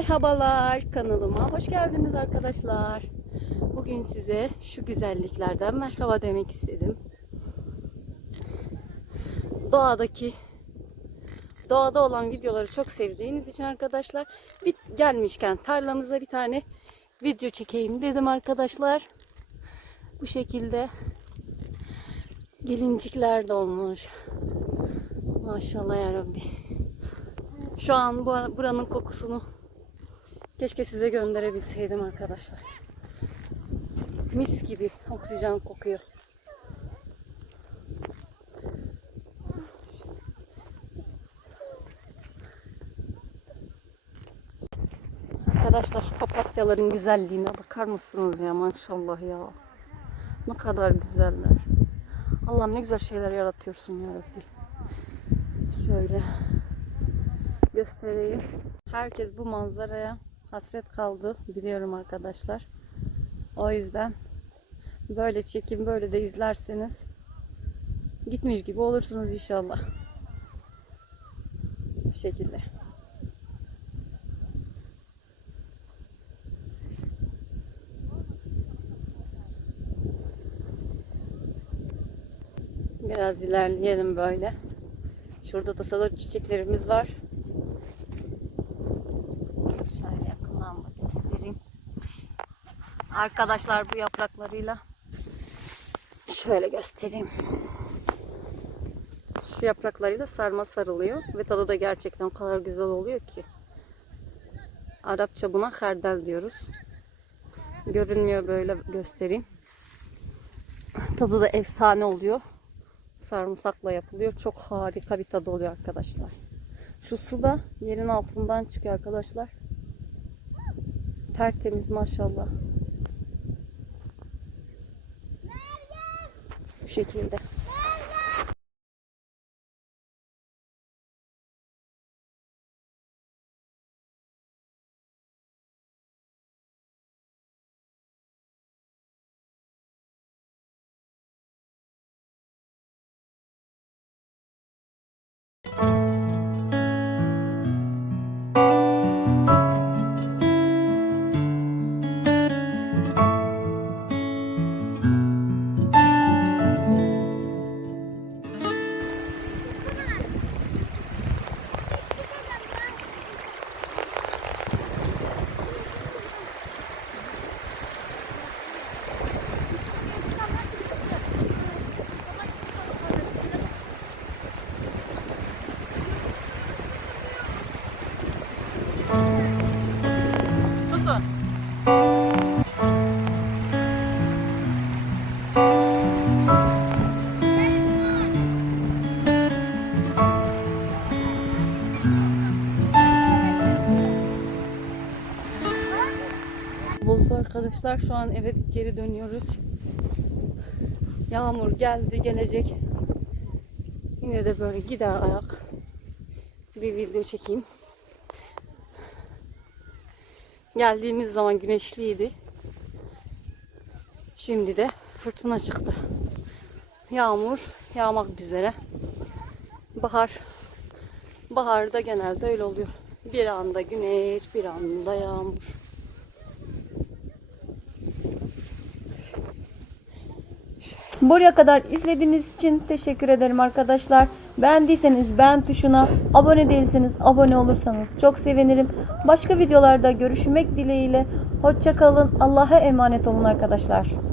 Merhabalar kanalıma hoş geldiniz arkadaşlar. Bugün size şu güzelliklerden merhaba demek istedim. Doğadaki doğada olan videoları çok sevdiğiniz için arkadaşlar bir gelmişken tarlamıza bir tane video çekeyim dedim arkadaşlar. Bu şekilde gelincikler de olmuş. Maşallah ya Rabbi. Şu an bu buranın kokusunu keşke size gönderebilseydim arkadaşlar. Mis gibi oksijen kokuyor. Arkadaşlar papatyaların güzelliğine bakar mısınız ya maşallah ya. Ne kadar güzeller. Allah'ım ne güzel şeyler yaratıyorsun ya Rabbi. Şöyle göstereyim. Herkes bu manzaraya hasret kaldı biliyorum arkadaşlar. O yüzden böyle çekim böyle de izlerseniz gitmiş gibi olursunuz inşallah. Bu şekilde. Biraz ilerleyelim böyle. Şurada da çiçeklerimiz var. Şöyle yakından da göstereyim. Arkadaşlar bu yapraklarıyla şöyle göstereyim. Şu yapraklarıyla sarma sarılıyor ve tadı da gerçekten o kadar güzel oluyor ki. Arapça buna herdel diyoruz. Görünmüyor böyle göstereyim. Tadı da efsane oluyor. Sarımsakla yapılıyor. Çok harika bir tadı oluyor arkadaşlar. Şu su da yerin altından çıkıyor arkadaşlar. Tertemiz maşallah. Bu şekilde. Susun. Bozdu arkadaşlar. Şu an eve geri dönüyoruz. Yağmur geldi, gelecek. Yine de böyle gider ayak. Bir video çekeyim. Geldiğimiz zaman güneşliydi. Şimdi de fırtına çıktı. Yağmur yağmak üzere. Bahar baharda genelde öyle oluyor. Bir anda güneş, bir anda yağmur. Buraya kadar izlediğiniz için teşekkür ederim arkadaşlar. Beğendiyseniz beğen tuşuna, abone değilseniz abone olursanız çok sevinirim. Başka videolarda görüşmek dileğiyle. Hoşçakalın. Allah'a emanet olun arkadaşlar.